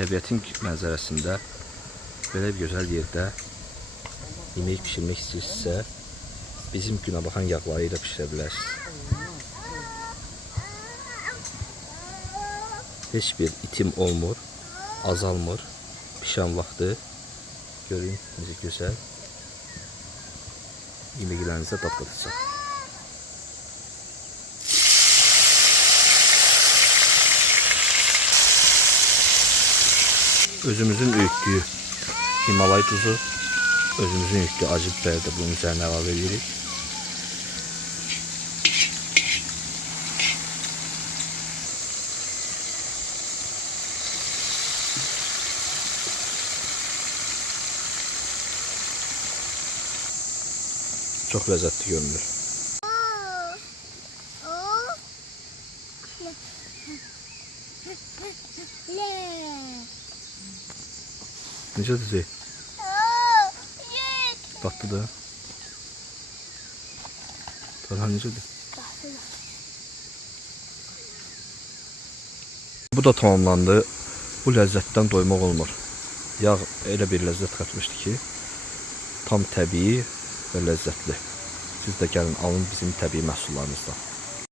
təbiətin mənzərəsində belə bir gözəl yerdə yemək pişirmək istəyirsinizsə, bizim günəbaxan yağları ilə pişirə bilərsiniz. Heç bir itim olmur, azalmır. Pişən vaxtı görün necə gözəl yeməklərinizə dad qatacaq. Özümüzün üyütdüyü Himalay tuzu, özümüzün üyütdüyü acı biberi də bunun üzərinə əlavə edirik. Çox ləzzətli görünür. Necədir? Tatlıdır. Tarhan necədir? Bu da tamamlandı. Bu ləzzətdən doymaq olmur. Yağ elə bir ləzzət qatmışdı ki, tam təbii və ləzzətli. Siz də gəlin alın bizim təbii məhsullarımızdan.